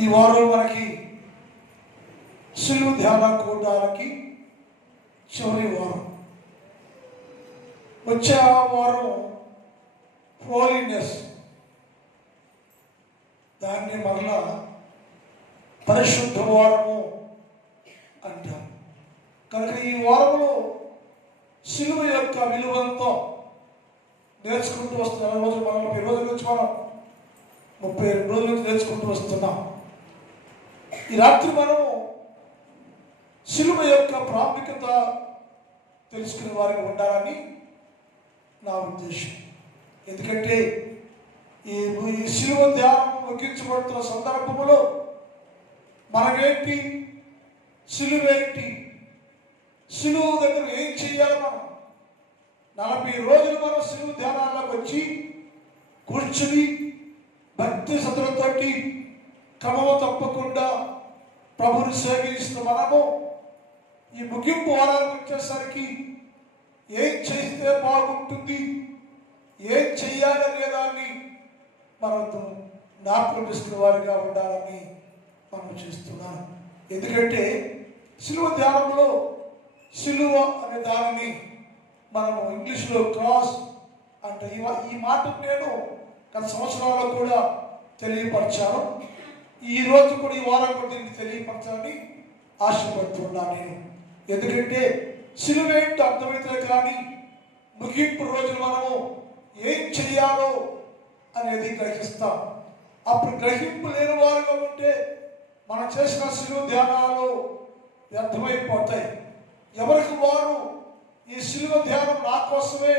ఈ వారం మనకి సిలువ ధ్యాన కూటాలకి చివరి వారం. వచ్చే వారం హోలీనెస్, దాన్ని మరలా పరిశుద్ధ వారము అంటారు. కనుక ఈ వారంలో సిలువ యొక్క విలువలతో నేర్చుకుంటూ వస్తున్నాం. రోజు మనం 20 రోజుల నుంచి మనం 32 రోజుల నుంచి నేర్చుకుంటూ వస్తున్నాం. ఈ రాత్రి మనము సిలువ యొక్క ప్రాముఖ్యత తెలుసుకునే వారికి ఉండాలని నా ఉద్దేశం. ఎందుకంటే ఈ సిలువ ధ్యానం ముగించబడుతున్న సందర్భంలో మనమేంటి, సిలువ ఏంటి, సిలువ దగ్గర ఏం చేయాలి, మనం 40 రోజులు మనం సిలువ ధ్యానాల్లోకి వచ్చి కూర్చుని భక్తి శ్రద్ధలతోటి క్రమము తప్పకుండా ప్రభుని సేవిస్తున్న మనము ఈ ముగింపు వారానికి వచ్చేసరికి ఏం చేస్తే బాగుంటుంది, ఏం చెయ్యాలనే దాన్ని మనం జ్ఞాపకం చేసుకునే వారిగా ఉండాలని మనం చేస్తున్నాం. ఎందుకంటే సిలువ ధ్యానంలో సిలువ అనే దానిని మనము ఇంగ్లీష్లో క్రాస్ అంటే ఈ మాట నేను గత సంవత్సరాల్లో కూడా తెలియపరిచాను. ఈరోజు కూడా ఈ వారం కూడా దీనికి తెలియపరచాలని ఆశపడుతున్నాను నేను. ఎందుకంటే సిలువ ఏంటో అర్థమైతే కానీ ముగింపు రోజులు మనము ఏం చెయ్యాలో అనేది గ్రహిస్తాం. అప్పుడు గ్రహింపు లేని వారుగా ఉంటే మనం చేసిన సిలువ ధ్యానాలు వ్యర్థమైపోతాయి. ఎవరికి వారు ఈ సిలువ ధ్యానం నా కోసమే,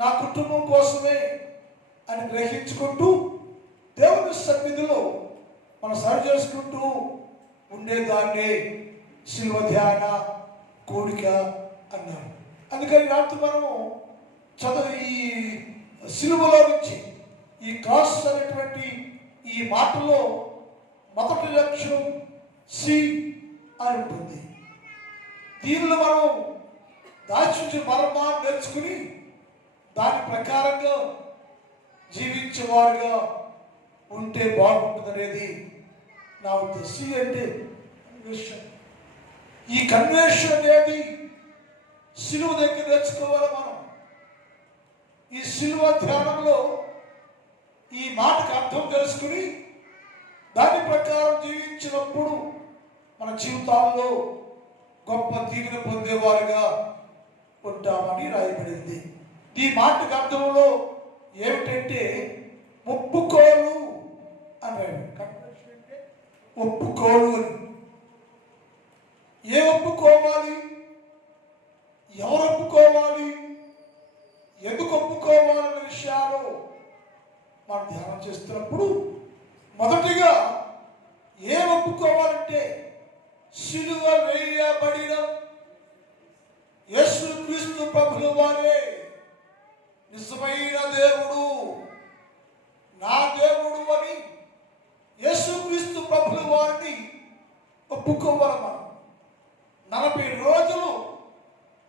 నా కుటుంబం కోసమే అని గ్రహించుకుంటూ దేవుని సన్నిధిలో మనం సరి చేసుకుంటూ ఉండేదాన్నే సిలువ ధ్యాన కూడిక అన్నారు. అందుకని రాత్రి మనము ఈ సిలువలో నుంచి ఈ క్రాస్ అనేటువంటి ఈ మాటలో మొదటి లక్ష్యం సి అని ఉంటుంది. దీనిలో మనం దాచి మర్మాన్ని నేర్చుకుని దాని ప్రకారంగా జీవించేవారుగా ఉంటే బాగుంటుంది అనేది నా ఉద్దేశం. సి అంటే కన్వర్షన్. ఈ కన్వర్షన్ అనేది సిలువ దగ్గర నేర్చుకోవాలి మనం. ఈ సిలువ ధ్యానంలో ఈ మాటకు అర్థం తెలుసుకుని దాని ప్రకారం జీవించినప్పుడు మన జీవితాల్లో గొప్ప దీవెన పొందేవారుగా ఉంటామని రాయబడింది. ఈ మాటకు అర్థంలో ఏమిటంటే ఒప్పుకోలు అన్నాడు. ఒప్పుకోలు అని. ఏ ఒప్పుకోవాలి, ఎవరు ఒప్పుకోవాలి, ఎందుకు ఒప్పుకోవాలనే విషయాలు మనం ధ్యానం చేస్తున్నప్పుడు మొదటిగా ఏ ఒప్పుకోవాలంటే సిలువ వేయబడిన యేసుక్రీస్తు ప్రభుల వారే నిజమైన దేవుడు, నా దేవుడు అని యేసుక్రీస్తు ప్రభుల వారిని ఒప్పుకోవాలి. మనం 40 రోజులు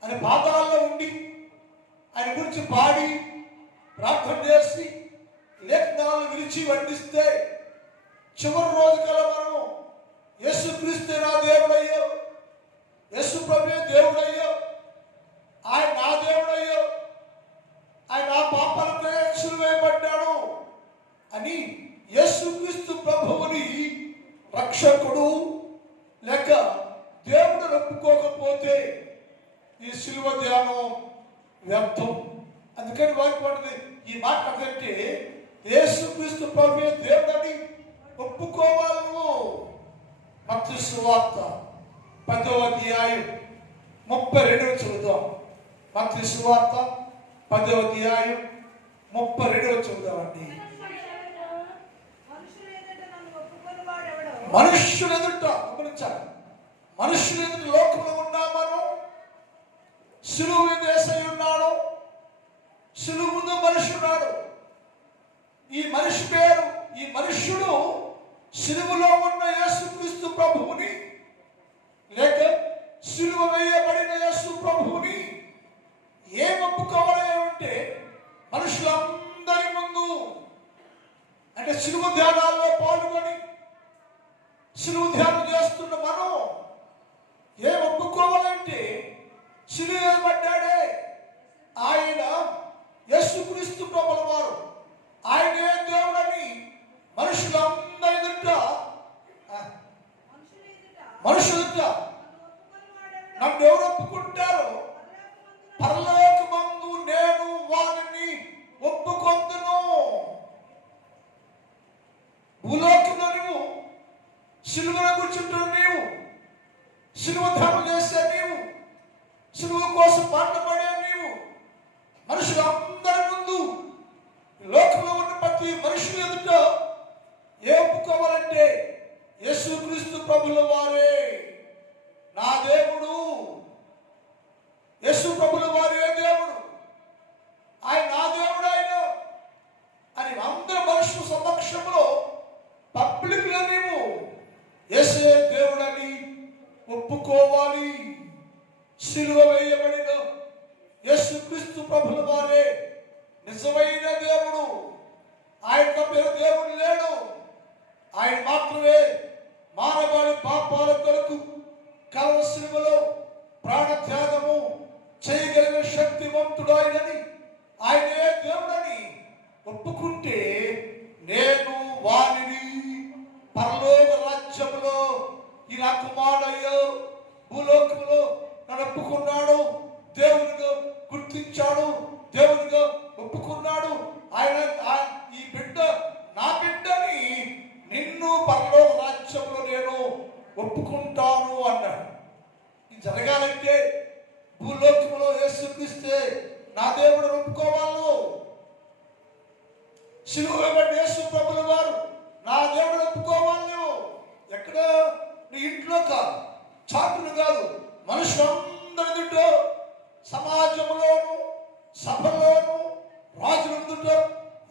ఆయన పాదాల్లో ఉండి ఆయన గురించి పాడి ప్రార్థన చేసి లేఖనాలు విరిచి వండిస్తే చివరి రోజు కల మనము యేసుక్రీస్తు నా దేవుడయ్యో, యేసు ప్రభువే దేవుడయ్యో, ఆయన నా దేవుడయ్యో, ఆయన నా పాపాలపై సిలువ వేయబడ్డాడు అని యేసుక్రీస్తు ప్రభువుని రక్షకుడు లేక దేవుడు ఒప్పుకోకపోతే ఈ సిలువ ధ్యానం వ్యర్థం. అందుకని వారికి పడింది ఈ మాట అంటే యేసుక్రీస్తు ప్రభువే దేవుడని ఒప్పుకోవాలను. మత్తయి సువార్త 10వ అధ్యాయం 32 చదువుదాం. మత్తయి సువార్త 10వ అధ్యాయం 32 చదువుదామండి. మనుష్యుల ఎదుట గమనించాలి, మనుష్యుల ఎదుట లోకంలో ఉన్నా మనం సిలువ మీద యేసయ్య ఉన్నాడు, సిలువ ముందు మనిషి ఉన్నాడు. ఈ మనిషి పేరు, ఈ మనుష్యుడు సిలువలో ఉన్న యేసుక్రీస్తు ప్రభువుని లేక సిలువ వేయబడిన యేసు ప్రభువుని ఏం ఒప్పుకోవాలి అంటే మనుషులందరి ముందు అంటే సిలువ ధ్యానాల్లో పాల్గొని సిలువ ధ్యానం చేస్తున్న మనం ఏం ఒప్పుకోవాలంటే సిలువ వేయబడ్డాడే ఆయన యేసుక్రీస్తు ప్రభుల వారు, ఆయనే దేవుడని మనుషులందరి ఎదుట నన్ను ఎవరు ఒప్పుకుంటారో పరలోకమందు నేను వారిని ఒప్పుకొందును. భూలోకంలో నువ్వు సిలువను కూర్చుంటున్న నీవు, సిలువ ధ్యానం చేసే నీవు, సిలువ కోసం మాట్లాడే నీవు మనుషులందరి ముందు లోకంలో ఉన్న ప్రతి మనుషుల ఎదుట ఏ ఒప్పుకోవాలంటే యేసుక్రీస్తు ప్రభుల వారే నా దేవుడు, యేసు ప్రభుల వారే దేవుడు, ఆయన నా దేవుడు ఆయన అని అందరి మనుషుల సమక్షంలో పబ్లిక్ లో నీవు యేసే దేవుడని ఒప్పుకోవాలి. సిలువ వేయబడిన యేసుక్రీస్తు ప్రభుల వారే నిజమైన దేవుడు. ఆయన పేరు దేవుడు లేడు. ఆయన మాత్రమే మానవాళి పాపాల కొరకు కల్వరి సిలువలో ప్రాణత్యాగము చేయగలిగిన శక్తివంతుడు ఆయనని, ఆయనే దేవుడని ఒప్పుకుంటే నేను వారిని పరలోక రాజ్యంలో ఈ నా కుమారుడయ్యో భూలోకంలో నన్ను ఒప్పుకున్నాడు, దేవునిగా గుర్తించాడు, దేవునిగా ఒప్పుకున్నాడు, ఆయన ఈ బిడ్డ నా బిడ్డని నిన్ను పరలోక రాజ్యంలో నేను ఒప్పుకుంటాను అన్నాడు. ఇది జరగాలంటే భూలోకంలో యేసుక్రీస్తే నా దేవుడు ఒప్పుకోవాలి. సిలువ వేయబడిన యేసు ప్రభుల వారు నా దేవుడు ఒప్పుకోవాలి. నువ్వు ఎక్కడ నీ ఇంట్లో కాదు, చాటును కాదు, మనుషులందరి ఎదుట, సమాజంలోను, సభలోను, రాజుల ముందుట,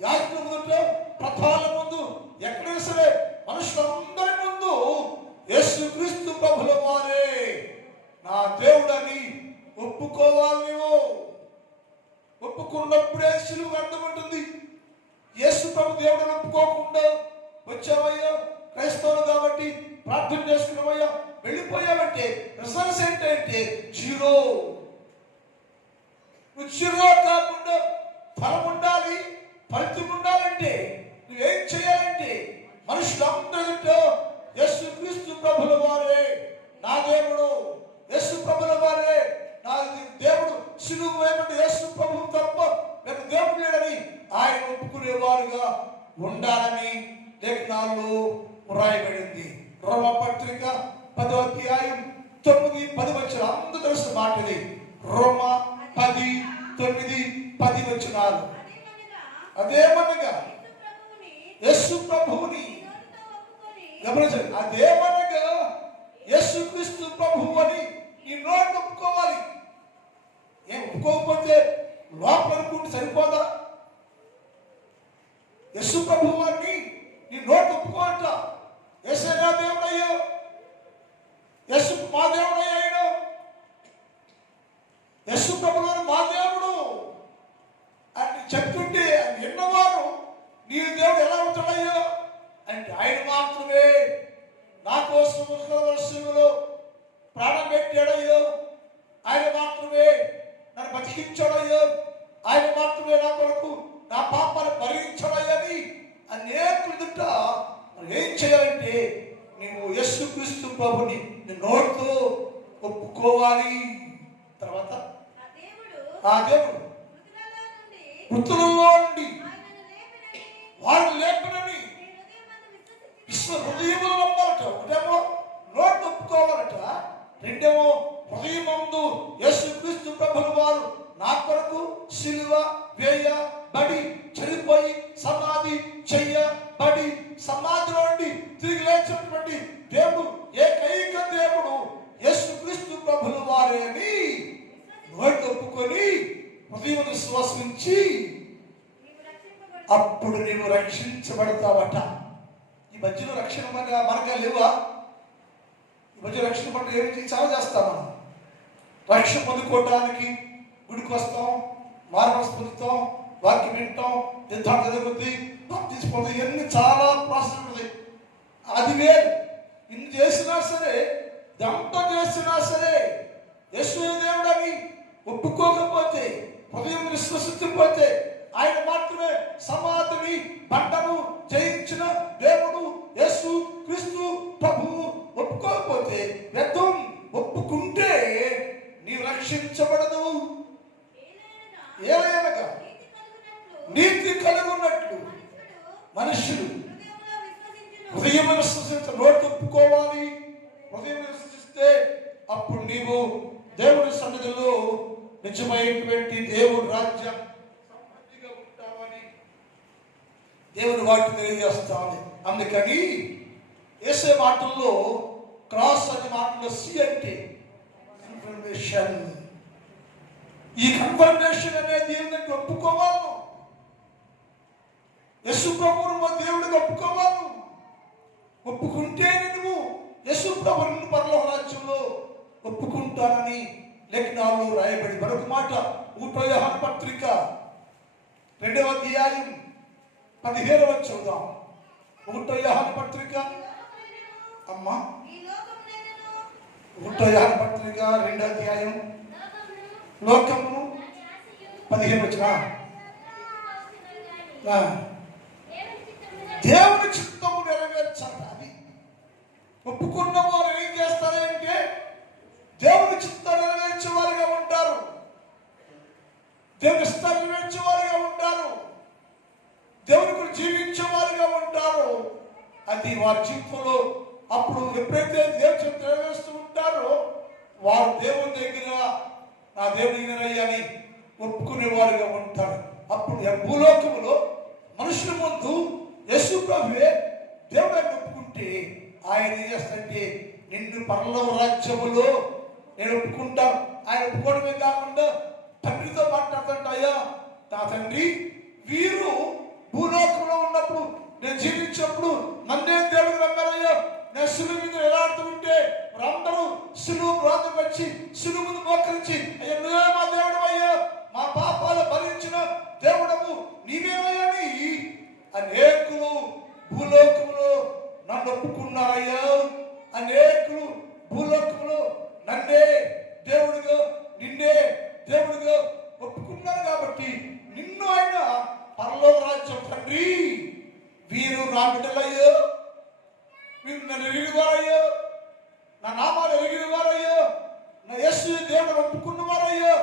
యాజకుల ముందుట, ప్రధానుల ముందు, ఎక్కడైనా సరే మనుషులందరి ముందు యేసుక్రీస్తు ప్రభుల వారే నా దేవుడని ఒప్పుకోవాలి. నువ్వు ఒప్పుకున్నప్పుడే సిలువ అర్థం ఉంటుంది. యేసు ప్రభు దేవుడిని ఒప్పుకోకుండా వచ్చావయ్యా, క్రైస్తవులు కాబట్టి ప్రార్థన చేసుకున్నావయ్యా, వెళ్ళిపోయావంటే రిజల్ట్స్ ఏంటంటే జీరో. నువ్వు జీరో కాకుండా ఫలం ఉండాలి, ఫలితం ఉండాలంటే నువ్వేం చేయాలంటే మనుషులందరితో యేసుక్రీస్తు ప్రభుల వారే నా దేవుడు, యేసు ప్రభుల వారే నా దేవుడు, సిలువ వేయబడిన యేసు ప్రభువు తప్ప నేను దేవుడు లేడని ఆయన ఒప్పుకునేవారుగా ఉండాలని లేఖనాల్లో వ్రాయబడింది. రోమా పత్రిక 10వ అధ్యాయం 9, 10 వచనాలు అందరూ తెలిసిన మాట ఇది. రోమా 10, 9, 10 వచనాలు. అదేమనగా యేసు ప్రభువుని గమనించండి, అదేమనగా యేసుక్రీస్తు ప్రభువు అని ఈ నోటి ఒప్పుకోవాలి. ఏం ఒప్పుకోకపోతే లోపల అనుకుంటే సరిపోదా? యేసు ప్రభువు అని నీ నోటి ఒప్పుకోవట. యేసు నా దేవుడయ్యో, యేసు మా దేవుడయ్యాడు, యేసు ప్రభువు మా దేవుడు అని చెప్తుంటే విన్నవారు నీ దేవుడు ఎలా ఉంటాడయ్యో అంటే ఆయన మాత్రమే నా కోసం వర్షంలో ప్రాణం పెట్టాడయ్యో, ఆయన మాత్రమే నన్ను బతికించాడయ్యో, ఆయన మాత్రమే నా కొరకు నా పాపాన్ని భరించాడయ్యని అనేకులుట ఏం చేయాలంటే నీవు యేసుక్రీస్తు ప్రభుని నీ నోటితో ఒప్పుకోవాలి. తర్వాత ఆ దేవుడు మృతులలో నుండి వారిని లేపనని హృదయంలో నమ్మాలట. ఒకటేమో నోటి ఒప్పుకోవాలట, రెండేమో హృదయమందు యేసుక్రీస్తు ప్రభుల వారు నా కొరకు సిలువ వేయబడి చనిపోయి సమాధి చెయ్యబడి సమాధిలో నుండి తిరిగి లేచినటువంటి దేవుడు, ఏకైక దేవుడు యేసుక్రీస్తు ప్రభుల వారే అని నోటి ఒప్పుకొని హృదయం విశ్వాసించి అప్పుడు నీవు రక్షించబడతావట. ఈ మధ్యలో రక్షణ మనగా లేవా? ఈ మధ్య రక్షణ పట్ల ఏమి చాలా చేస్తాం. మనం రక్షణ పొందుకోవటానికి గుడికి వస్తాం, మార్మల్స్ పొందుతాం, వాక్యం వింటాం, యుద్ధాలు జరుగుతుంది, తీసుకుంటాం, ఇవన్నీ చాలా ప్రాసెస్ ఉంటుంది. అది వేరు. ఇన్ని చేసినా సరే, ఇదంతా చేసినా సరే, యేసు దేవుడని ఒప్పుకోకపోతే, హృదయం విశ్వసించకపోతే, ఆయన మాత్రమే సమాధిని బండను జయించిన దేవుడు యేసు క్రీస్తు ప్రభువు ఒప్పుకోకపోతే వ్యర్థం. ఒప్పుకుంటే నీవు రక్షించబడదు. ఏలయనగా నీతి కలుగున్నట్లు మనుషుడు హృదయం విశ్వసించ, నోటి ఒప్పుకోవాలి. హృదయం విశ్వసిస్తే అప్పుడు నీవు దేవుని సన్నిధిలో నిజమైనటువంటి దేవుని రాజ్యం సమృద్ధిగా ఉంటావని దేవుని వాక్యం తెలియజేస్తాను. అందుకని యేసే మాటల్లో క్రాస్ అనే మాటలో సి అంటే కన్ఫర్మేషన్. ఈ కన్ఫర్మేషన్ అనేది ఏంటంటే ఒప్పుకోవాలి. యేసు ప్రభువును దేవుడికి ఒప్పుకోవాలి. ఒప్పుకుంటే నువ్వు యేసు ప్రభువును పరలోక రాజ్యంలో ఒప్పుకుంటానని లేఖనాల్లో రాయబడి. మరొక మాట 1 యోహాను పత్రిక 2వ అధ్యాయం 17వ చూద్దాం. 1 యోహాను పత్రిక అమ్మా 1 యోహాను పత్రిక 2వ అధ్యాయం లోకమును 15 వచ్చిన దేవుని చిత్తము నెరవేర్చాలి. అది ఒప్పుకున్న వారు ఏం చేస్తారంటే దేవుని చిత్తం నెరవేర్చే వారిగా ఉంటారు. దేవుని ఇష్టాన్ని నెరవేర్చే వారిగా ఉంటారు. దేవుని గురించి జీవించే వారిగా ఉంటారు. అది వారి జీవితంలో అప్పుడు ఎప్పుడైతే దేవుని చిత్తం నెరవేరుస్తూ ఉంటారో వారు దేవుని దగ్గర నా దేవుని అని ఒప్పుకునేవారుగా ఉంటారు. అప్పుడు భూలోకములో మనుషుల ముందు యేసు ప్రభువే దేవుడిని ఒప్పుకుంటే ఆయన ఏం చేస్తాడంటే నిన్ను పరలోక రాజ్యములో నేను ఒప్పుకుంటాను. ఆయన ఒప్పుకోవడమే కాకుండా తండ్రితో మాట్లాడుతుంటాయా, నా తండ్రి వీరు భూలోకంలో ఉన్నప్పుడు నేను జీవించినప్పుడు నన్నే దేవుడు నమ్మారయ్యా. నేను సిలువ మీద ఎలాడుతుంటే అందరూ సిలువు ప్రాంతం వచ్చి సిలువు ముందు మోకరించి అయ్యా నువ్వే మా దేవుడు అయ్యా, మా పాపాలు భరించిన దేవుడము నీవేమయ్యని అనేకులు భూలోకంలో నన్ను ఒప్పుకున్నారయ్యా. అనేకులు భూలోకంలో నన్నే దేవుడిగా నిన్నే దేవుడిగా ఒప్పుకున్నారు. కాబట్టి నిన్ను ఆయన పరలోక రాజ్యం తండ్రి వీరు నా బిడ్డలయ్యో, వీరు నన్ను ఎరిగినవారయ్యో, నా నామాలు ఎరిగినవారయ్యో, నా యేసు దేవుడు ఒప్పుకున్నవారయ్యో.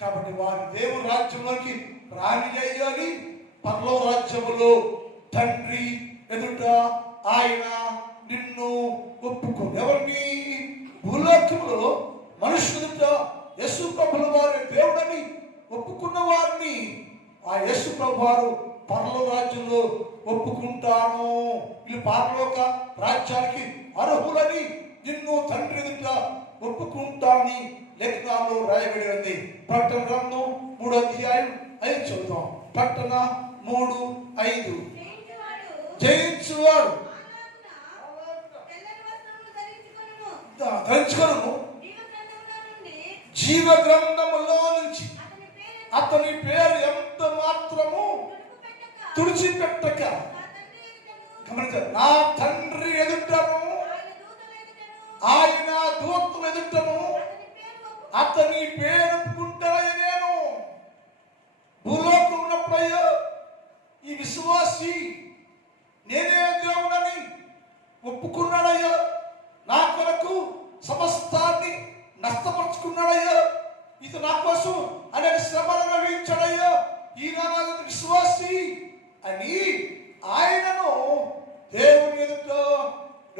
కాబట్టి వారి దేవుని రాజ్యంలోకి రాణి అయ్యాలి. పరలోక రాజ్యములో తండ్రి ఎదుట ఆయన నిన్ను ఒప్పుకో. ఎవరిని? భూలోకములో మనుషులతో యేసు ప్రభుల వారి దేవుడని ఒప్పుకున్న వారిని ఆ యేసు ప్రభు వారు పరలోక రాజ్యంలో ఒప్పుకుంటాను. ఈ పరలోక రాజ్యానికి అర్హులని నిన్ను తండ్రి ఎదుట ఒప్పుకుంటానని లేఖనాల్లో రాయబడి ఉంది. ప్రకటన గ్రంథం 3వ అధ్యాయం 5 చదువుతాం. ప్రకటన 3:5 జయించువాడు ధరించుకొనును జీవ గ్రంథములో నుంచి అతని పేరు ఎంత మాత్రము తుడిచిపెట్టక. గమనించారు, నా తండ్రి ఎదుటను ఆయన దూతలు ఎదుటను అతని పేరు ఒప్పుకుంటానని నేను భూలోకం ఉన్నప్పుడయ్యో ఈ విశ్వాసి నేనే దేవుడని ఒప్పుకున్నాడయ్యా. నా కొరకు సమస్తాన్ని నష్టపరుచుకున్నాడయ్యా. ఇది నా కోసం అనేక శ్రమలు అనుభవించాడయ్యా. ఈయన విశ్వాసి అని ఆయనను దేవుని ఎదుట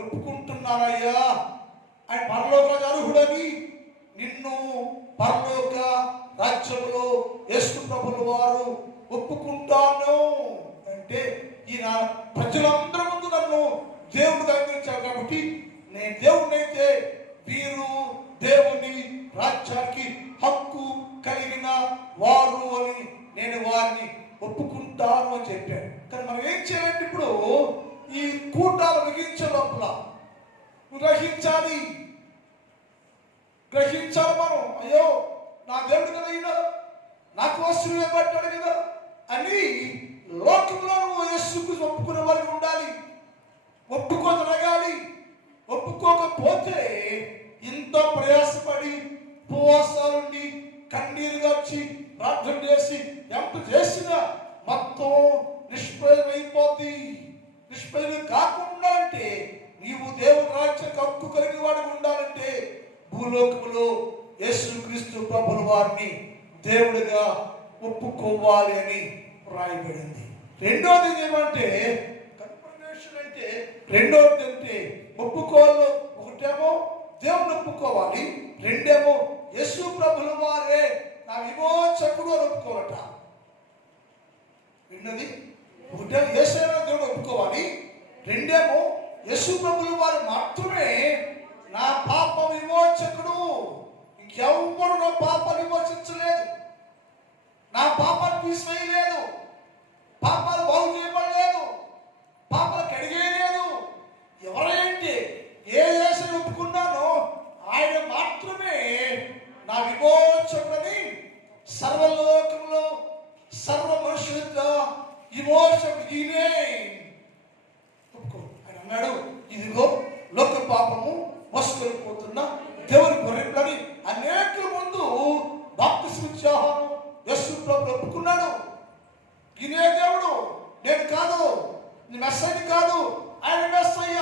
ఒప్పుకుంటున్నానయ్యా. ఆయన పరలోక అర్హుడని నిన్ను పరలోక రాజ్యంలో యేసు ప్రభుల వారు ఒప్పుకుంటాను అంటే ఈయన ప్రజలందరి ముందు నన్ను దేవుడు అందించారు. కాబట్టి నేను దేవుడిని అయితే వీరు దేవుని రాజ్యానికి హక్కు కలిగిన వారు అని నేను వారిని ఒప్పుకుంటాను అని చెప్పాను. కానీ మనం ఏం చేయాలంటే ఇప్పుడు ఈ కూటాలు ముగించే లోపల గ్రహించాలి మనం. అయ్యో నా దేవుడు కదా ఈయన, నా కోసం ఏమంటాడు కదా అని లోకంలో నువ్వు యేసుకు ఒప్పుకునే వారికి ఉండాలి. ఒప్పుకోదలగాలి. ఒప్పుకో ఒప్పుకోకపోతే ఇంత ప్రయాసపడి ఉపవాసాలుండి కన్నీరుగా వచ్చి ప్రార్థన చేసి ఎంత చేసినా మొత్తం నిష్ప్రయోజమైపోద్ది. నిష్ప్రయోజనం కాకుండా అంటే నీవు దేవుని రాజ్యానికి హక్కు కలిగిన వాడికి ఉండాలంటే భూలోకములో యేసుక్రీస్తు ప్రభుల వారిని దేవుడిగా ఒప్పుకోవాలి అని రాయబడింది. రెండోది ఏమంటే కన్ఫర్మేషన్ అంటే రెండోది అంటే ఒప్పుకోవాలి. ఒకటేమో దేవుని ఒప్పుకోవాలి, రెండేమో యేసు ప్రభుల వారే నా విమోచకుడు అని ఒప్పుకోవట. రెండోది ఒకటేమో యేసయ్య దేవుడు ఒప్పుకోవాలి, రెండేమో యేసు ప్రభుల వారు మాత్రమే నా పాప విమోచకుడు. ఇంకెవ్వడు నా పాప విమోచించలేదు, నా పాపాన్ని తీసివేయలేదు, పాపాలు బాగు చేయబడలేదు, పాపాలు కడిగేయలేదు. ఎవరైతే ఏ యేసుని ఒప్పుకున్నానో ఆయన మాత్రమే నా విమోచకుడని సర్వలోకంలో సర్వ మనుషులతో విమోచకుడు ఈయనే ఒప్పుకో. ఆయన అన్నాడు, ఇదిగో లోక పాపము మోసుకెళ్ళిపోతున్న దేవుని గొర్రెలని అనేకుల ముందు బాప్తిస్మం యోహాను యేసు ప్రభువు ఒప్పుకున్నాడు. ఈయనే దేవుడు, నేను కాదు, నీ మెస్సయ్యని కాదు, ఆయన మెస్సయ్య,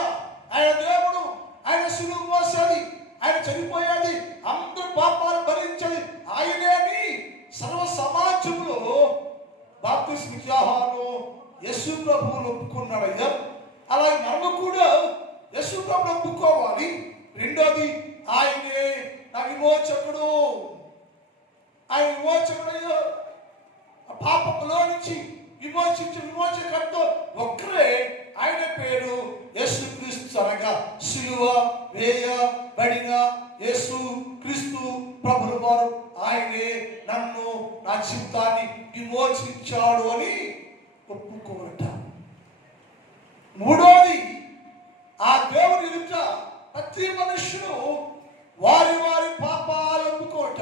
ఆయన దేవుడు, ఆయన శిలువ మోసేది, ఆయన చనిపోయేది, అందరు పాపాలు భరించేది ఆయనే అని సర్వ సమాజంలో బాప్తిస్మం యోహాను యేసు ప్రభువును ఒప్పుకున్నాడు. అయ్యా అలాగే మనము కూడా యేసు ప్రభువును ఒప్పుకోవాలి. రెండోది ఆయనే నా విమోచకుడు, ఆయన విమోచకుడు. అయ్యో పాపములో నుంచి విమోచకుడితో ఒక్కరే, ఆయన పేరు యేసుక్రీస్తు. అనగా సిలువ వేయబడిన యేసు క్రీస్తు ప్రభుల వారు ఆయనే నన్ను నా జీవితాన్ని విమోచించాడు అని ఒప్పుకోవట. మూడోది ఆ దేవుని ఎదుట ప్రతి మనుషులు వారి వారి పాపాలు ఒప్పుకోవట.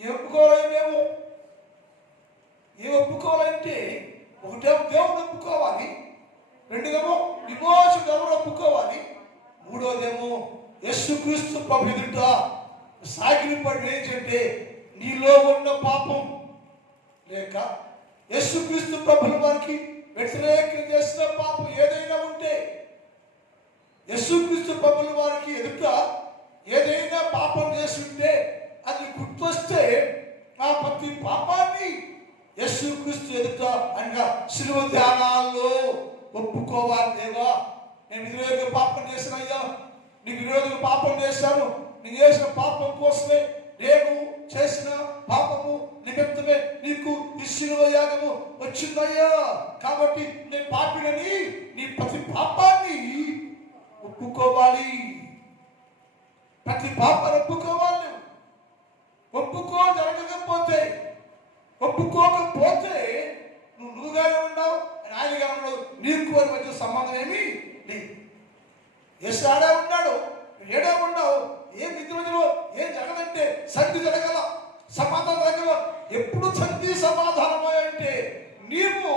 ఒప్పుకోలేమేమో ఒప్పుకోవాలంటే ఒకటేమో దేవుడు ఒప్పుకోవాలి, రెండోదేమో విమోచకుడు ఎవరు ఒప్పుకోవాలి, మూడోదేమో యేసుక్రీస్తు ప్రభు ఎదుట సాగిలిపడి ఏంటంటే నీలో ఉన్న పాపం లేక యేసుక్రీస్తు ప్రభుల వారికి వ్యతిరేకం చేసిన పాపం ఏదైనా ఉంటే, యేసుక్రీస్తు ప్రభుల వారికి ఎదుట ఏదైనా పాపం చేసి ఉంటే అది గుర్తొస్తే ఆ ప్రతి పాపాన్ని యేసుక్రీస్తు ఎదుట అనగా శిలువ ధ్యానాల్లో ఒప్పుకోవాలి. దేవా నేను విరోధంగా పాపం చేసినయ్యా, నీకు విరోధంగా పాపం చేశాను, నేను చేసిన పాపం కోసమే, నేను చేసిన పాపము నిమిత్తమే నీకు ఈ శిలువ యాగము వచ్చిందయ్యా, కాబట్టి నేను పాపినని నీ ప్రతి పాపాన్ని ఒప్పుకోవాలి. ప్రతి పాపాన్ని ఒప్పుకోవాలి. ఒప్పుకోకపోతే నువ్వుగానే ఉన్నావు, ఆయనగా ఉన్నావు, నీకు వారి మధ్య సంబంధం ఏమి లేదు. యేసు ఆడే ఉన్నాడు, ఏడే ఉన్నావు, ఏం నిద్రలో ఏం జరగదంటే సంధి జరగల, సమాధానం జరగల. ఎప్పుడు సంధి సమాధానమో అంటే నీవు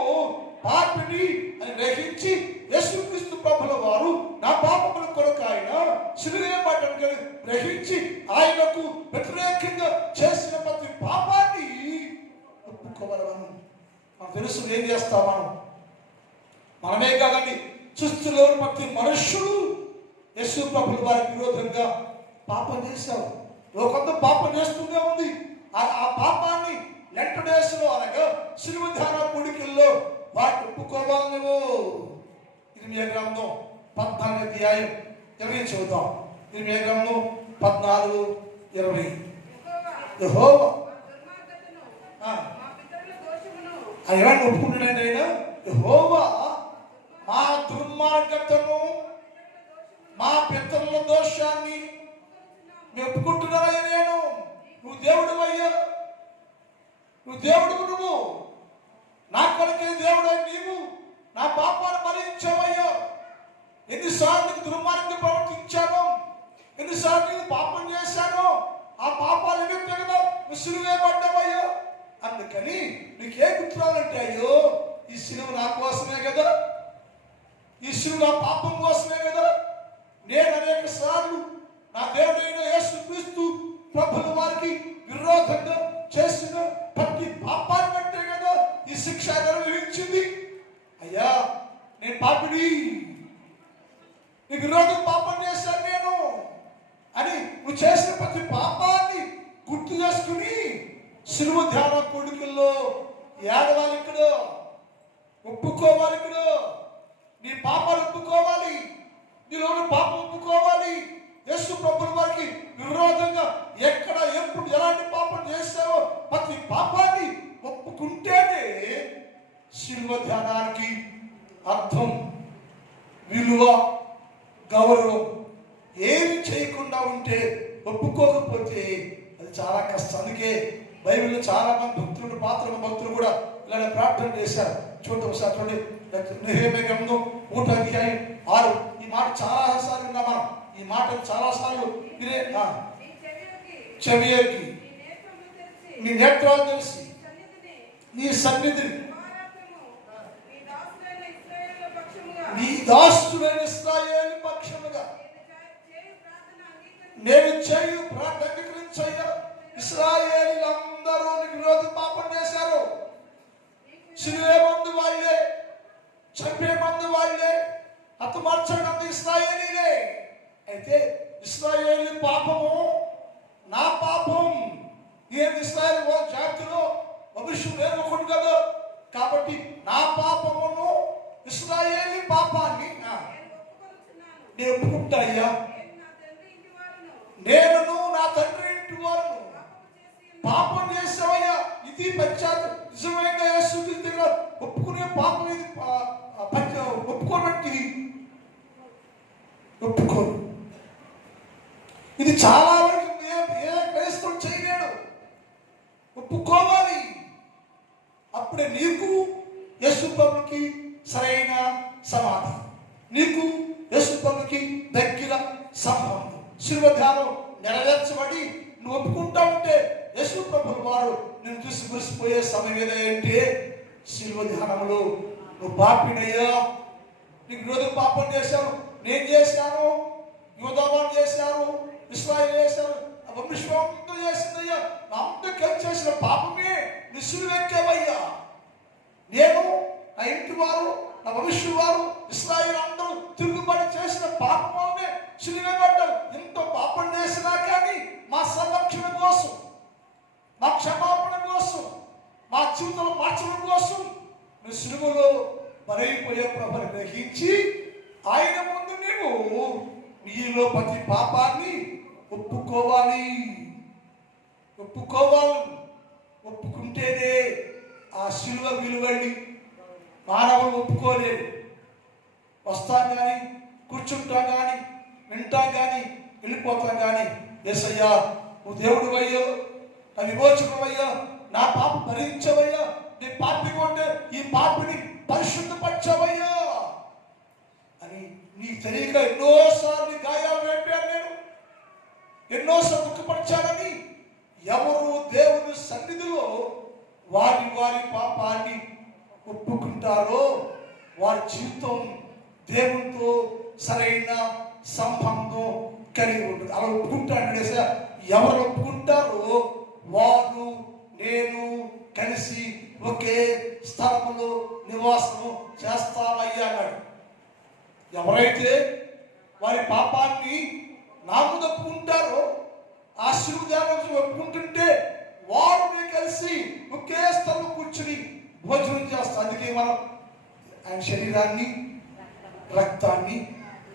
పాపిని అని గ్రహించి యేసుక్రీస్తు ప్రభుల వారు నా పాపముల కొరకు ఆయన శిలువేయబడ్డాడని గ్రహించి ఆయనకు వ్యతిరేకంగా చేసిన ప్రతి పాపాన్ని ఒప్పుకోవాలని మనకు తెలుసు. ఏం చేస్తాం మనమే కాదండి, చూస్తున్న ప్రతి మనుషుడు యేసు ప్రభుల వారికి విరోధంగా పాపం చేశావు. లోకంతో పాపం చేస్తూనే ఉంది. ఆ పాపాన్ని లెంట్ డేస్ లో అనగా శిలువ ధ్యాన కూడికల్లో వాటిని ఒప్పుకోవాలి. నువ్వు ఇర్మియా గ్రంథం 14 అధ్యాయం 20 చూద్దాం. ఇర్మియా గ్రంథం 14:20. యెహోవా ఏమని ఒప్పుకుంటాడంటే ఆయన, యెహోవా మా దుర్మార్గతను మా పితరుల దోషాన్ని మేము ఒప్పుకుంటున్నావయ్యా. నేను నువ్వు దేవుడు అయ్యా, నువ్వు దేవుడు, నువ్వు నా కొరకే దేవుడు, నీవు నా పాపాన్ని భరించావయ్యా. ఎన్నిసార్లు దుర్మార్గంగా ప్రవర్తించాను, ఎన్నిసార్లు నేను పాపం చేశాను, ఆ పాపాలు నిమిత్తంగా విసురువేయబడ్డావయ్యా. అందుకని నీకే గుర్తురావాలంటే, అయ్యో ఈ శిలువ నా కోసమే కదా, ఈ శిలువ నా పాపం కోసమే కదా, నేను అనేక సార్లు నా దేవుడైన యేసుక్రీస్తు ప్రభుల వారికి విరోధంగా చేసిన ప్రతి పాపాన్ని బట్టే కదా ఈ శిక్ష అనుభవించింది. అయ్యా నేను పాపిని, నీ విరోధం పాపం చేశాను నేను అని నువ్వు చేసిన ప్రతి పాపాన్ని గుర్తు చేసుకుని శిలువ ధ్యాన కొడుకుల్లో ఏడవాలి, ఇక్కడ ఒప్పుకోవాలి, ఇక్కడ నీ పాపాలు ఒప్పుకోవాలి, నీలోని పాపం ఒప్పుకోవాలి. యేసు ప్రభుల వారికి విరోధంగా ఎక్కడ ఎప్పుడు ఎలాంటి పాపం చేశావో ప్రతి పాపాన్ని ఒప్పుకుంటేనే శిలువ ధ్యానానికి అర్థం, విలువ, గౌరవం. ఏమి చేయకుండా ఉంటే, ఒప్పుకోకపోతే అది చాలా కష్టం. అందుకే బైబిల్లో చాలా మంది భక్తులు, భక్తులు కూడా ఇలాంటి ప్రార్థన చేశారు. చూడండి ఒకసారి చూడండి, నెహెమ్యా గ్రంథం 3వ అధ్యాయం 6. ఈ మాట చాలా సార్లు విన్నా మనం. ఈ మాట చాలా సార్లు మీరే చెవియకి నీ నేత్రాలు తెలిసి నీ సన్నిధిని నీ దాసుడైన ఇశ్రాయేలు పక్షముగా నేను చేయు ప్రార్థన అంగీకరించయ్యా. ఇశ్రాయేలీలందరూ నీకు విరోధ పాపం చేశారు. సిలువే మందు వాళ్ళే, చంపే మందు వాళ్ళే, హతమార్చడం ఇశ్రాయేలీలే. అయితే ఇశ్రాయేలు పాపము నా పాపం. ఏం ఇశ్రాయేలు జాతిలో భవిష్యత్తు నేను ఒకటి కదా, కాబట్టి నా పాపమును ఇశ్రాయేలు పాపాన్ని నేను ఒప్పుకుంటా. అయ్యా నేను నా తండ్రి ఇంటి వారు పాపం చేసావయ్యా. ఇది నిజమైన యేసు దగ్గర ఒప్పుకునే పాపం, ఇది ఒప్పుకోబట్టి ఒప్పుకోరు. ఇది చాలా వరకు ఏ క్రైస్తవుడు చేయలేడు. ఒప్పుకోవాలి. అప్పుడే నీకు యేసు ప్రభుకి సరైన సమాధానం, నీకు యేసు ప్రభుకి దగ్గర సంబంధం. శిలువ ధ్యానం నెరవేర్చబడి నువ్వు ఒప్పుకుంటా ఉంటే యేసు ప్రభుల వారు నేను చూసి మురిసిపోయే సమయం ఏదంటే శిలువ ధ్యానంలో నువ్వు పాపినయ్యా, నీకు విరోధ పాపం చేశాను, నేను చేశాను, యోధావాన్ చేశాను, ఇశ్రాయేలు చేశాను, వంశంతో చేసిందయ్యా, అంతా కలిసి చేసిన పాపమే నీ శిలువ ఎక్కావయ్యా. నేను, నా ఇంటి వారు, నా భవిష్యత్తు వారు, ఇశ్రాయేలు అందరూ తిరుగుబడి చేసిన పాపమే శిలువ పడ్డారు. ఎంతో పాపం చేసినా కానీ మా సంరక్షణ కోసం, మా క్షమాపణ కోసం, మా జీవితంలో మార్చడం కోసం నువ్వు శిలువలో బలైపోయే ప్రభుని గ్రహించి ఆయన ముందు నీవు నీలో ప్రతి పాపాన్ని ఒప్పుకోవాలి. ఒప్పుకుంటేనే ఆ శిలువ విలువని మానవులు ఒప్పుకోలేరు. వస్తాం కానీ, కూర్చుంటాం కానీ, వింటాం కానీ, వెళ్ళిపోతాం కానీ, యేసయ్యా నువ్వు దేవుడు అయ్యో, నా విమోచకుడు అయ్యా, నా పాప భరించవయ్యా, నీ పాపి కొంటే ఈ పాపిని పరిశుద్ధపరచవయ్యా అని నీకు తెలియక ఎన్నోసార్లు గాయాలు వేపాను నేను, ఎన్నోసార్లు దుఃఖపరిచానని ఎవరు దేవుని సన్నిధిలో వారి వారి పాపాన్ని ఒప్పుకుంటారో వారి జీవితం దేవునితో సరైన సంబంధం కలిగి ఉంటుంది. అలా ఒప్పుకుంటాడు. ఎవరు ఒప్పుకుంటారో వారు నేను కలిసి ఒకే స్థలములో నివాసము చేస్తామయ్యా అన్నాడు. ఎవరైతే వారి పాపాన్ని నాకు ఒప్పుకుంటారో ఆ శిలువ ఒప్పుకుంటుంటే వారు కలిసి ఒకే స్థలం కూర్చుని భోజనం చేస్తాం. అందుకే మనం ఆయన శరీరాన్ని రక్తాన్ని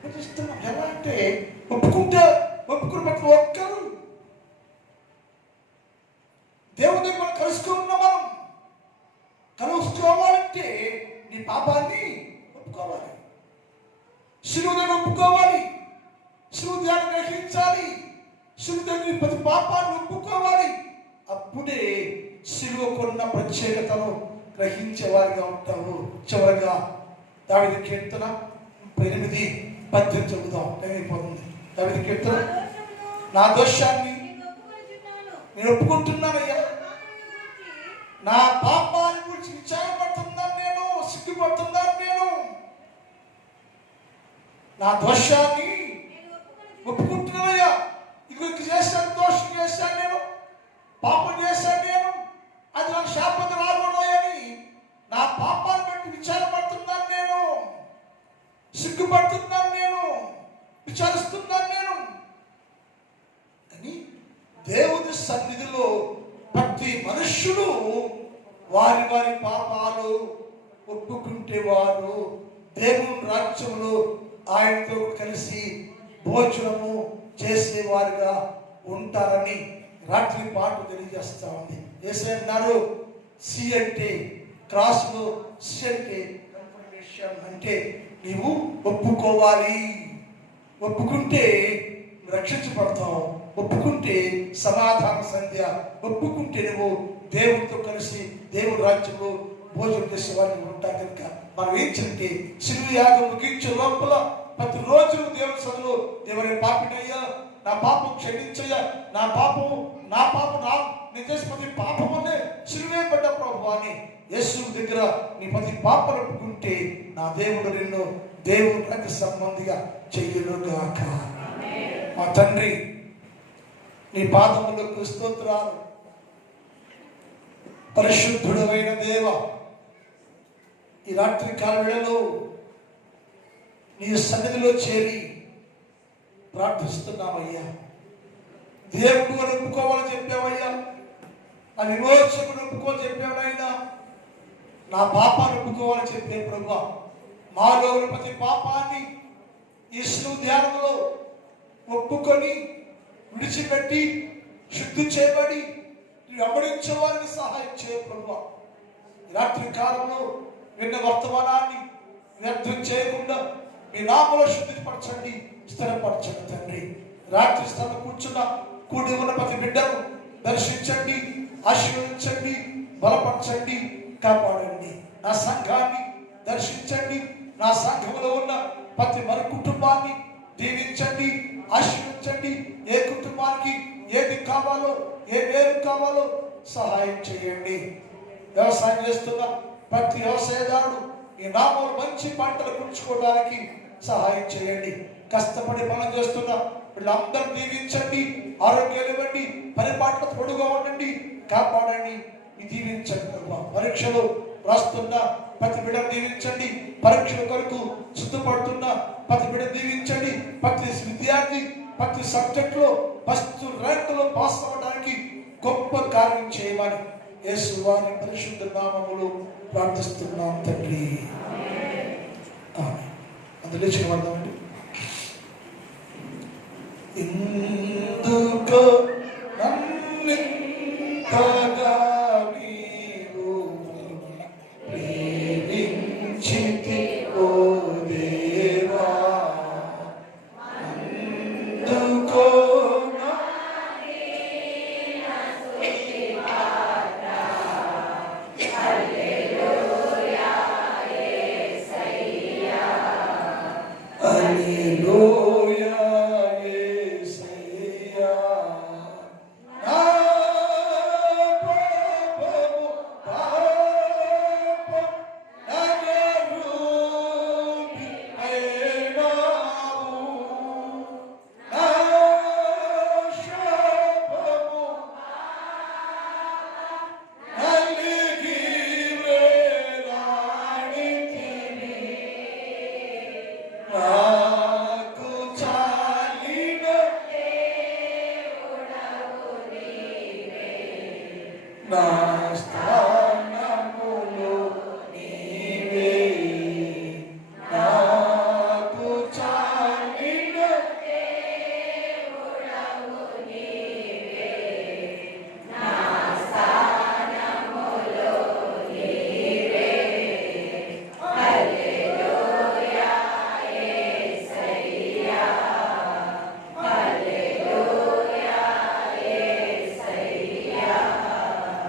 పూజిస్తున్నాం. ఎలా అంటే ఒప్పుకున్న ప్రతి ఒక్కరు దేవుని మనం కలుసుకున్నాం. మనం కలుసుకోవాలంటే నీ పాపాన్ని ఒప్పుకోవాలి, శిలువను ఒప్పుకోవాలి, శిలువను గ్రహించాలి, శిలువని ప్రతి పాపాన్ని ఒప్పుకోవాలి. అప్పుడే శిలువకున్న ప్రత్యేకతను గ్రహించేవారిగా ఉంటావు. చివరిగా దావీదు కీర్తన 8:18 చదువుదాం. అయిపోతుంది. దావీదు కీర్తన, నా దోషాన్ని నేను ఒప్పుకుంటున్నానయ్యా, నా పాపాన్ని గురించి విచారపడుతున్నాను, నేను సిగ్గుపడుతున్నాను, నేను నా దోషాన్ని సిగ్గుపడుతున్నాను నేను, విచారిస్తున్నాను నేను అని దేవుని సన్నిధిలో ప్రతి మనుష్యుడు వారి వారి పాపాలు ఒప్పుకుంటే వారు దేవుని రాజ్యంలో ఆయనతో కలిసి భోజనము చేసేవారుగా ఉంటారని రాత్రి పాట తెలియజేస్తా ఉంది. యేసయ్య అన్నారు, సి అంటే క్రాస్లో సి అంటే కన్ఫర్మేషన్, అంటే నీవు ఒప్పుకోవాలి. ఒప్పుకుంటే రక్షించబడతావు, ఒప్పుకుంటే సమాధాన సంధ్య, ఒప్పుకుంటే నువ్వు దేవుడితో కలిసి దేవుడి రాజ్యంలో భోజనం చేసే వారిని ఉంటారు. కనుక మనం ఏం చేయంటే శిలువ యాగం ముగించే లోపల ప్రతిరోజు దేవుని సన్నిధిలో దేవుని పాపినయ్యా, నా పాపం క్షమించయ్యా, నా పాపం నేను చేసిన ప్రతి పాపం అనే శిలువే పడ్డ ప్రభు అని యేసు దగ్గర నీ ప్రతి పాపను ఒప్పుకుంటే నా దేవుడు నిన్ను దేవునికి సంబంధిగా చెయ్యనుగాక. మా తండ్రి, నీ పాదములకు స్తోత్రాలు. పరిశుద్ధుడైన దేవ, ఈ రాత్రి కాల వేళలో నీ సన్నిధిలో చేరి ప్రార్థిస్తున్నామయ్యా. దేవుడు అని ఒప్పుకోవాలని చెప్పావయ్యా, నా విమోచకుడు ఒప్పుకోవాలని చెప్పావైనా, నా పాపాన్ని ఒప్పుకోవాలని చెప్పే ప్రభువా, మాలో ప్రతి పాపాన్ని ఈ శిలువ ధ్యానంలో ఒప్పుకొని విడిచిపెట్టి శుద్ధి చేయబడి వెంబడించే వారికి సహాయం చేయ ప్రభువా. రాత్రి కాలంలో విన్న వర్తమానాన్ని వ్యర్థం చేయకుండా మీ నామములో శుద్ధిపరచండి, స్థిరపరచండి తండ్రి. రాత్రి స్థలం కూడి ఉన్న ప్రతి బిడ్డను దర్శించండి, ఆశీర్వదించండి, బలపరచండి, కాపాడండి. నా సంఘాన్ని దర్శించండి, నా సంఘంలో ఉన్న ప్రతి మరి కుటుంబాన్ని దీవించండి, ఆశీర్వదించండి. ఏ కుటుంబానికి ఏది కావాలో, ఏ మేలు కావాలో సహాయం చేయండి. వ్యవసాయం చేస్తున్న ప్రతి వ్యవసాయదారుడు ఈ నామములో మంచి పంటలు పుంజుకోవడానికి సహాయం చేయండి. కష్టపడి పనులు చేస్తున్న వీళ్ళందరూ దీవించండి, ఆరోగ్యాలు ఇవ్వండి, పరిపాట్ల తోడుగా ఉండండి, కాపాడండి, దీవించండి. పరీక్షలు రాస్తున్న ప్రతి బిడ్డను దీవించండి, పరీక్షల కొరకు సిద్ధపడుతున్న ప్రతి బిడ్డ దీవించండి. ప్రతి విద్యార్థి ప్రతి సబ్జెక్టులో ఫస్ట్ ర్యాంకులో పాస్ అవ్వడానికి గొప్ప కార్యం చేయమని యేసు వారి పరిశుద్ధ నామములో ప్రార్థిస్తున్నాం తండ్రి. అందులో చేయమండి. ఎందుకో నన్నింతగా నీవు ప్రేమించితి ఓ దేవా, అందుకో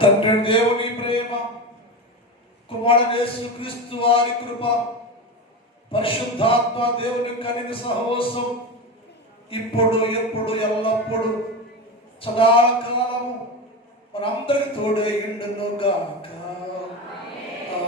తండ్రి దేవుని ప్రేమ, కుమారుడు యేసుక్రీస్తు వారి కృప, పరిశుద్ధాత్మ దేవుని కనిక సహవాసం ఇప్పుడు ఎప్పుడు ఎల్లప్పుడు సదాకాలము మనందరికి తోడై ఉండును గాక.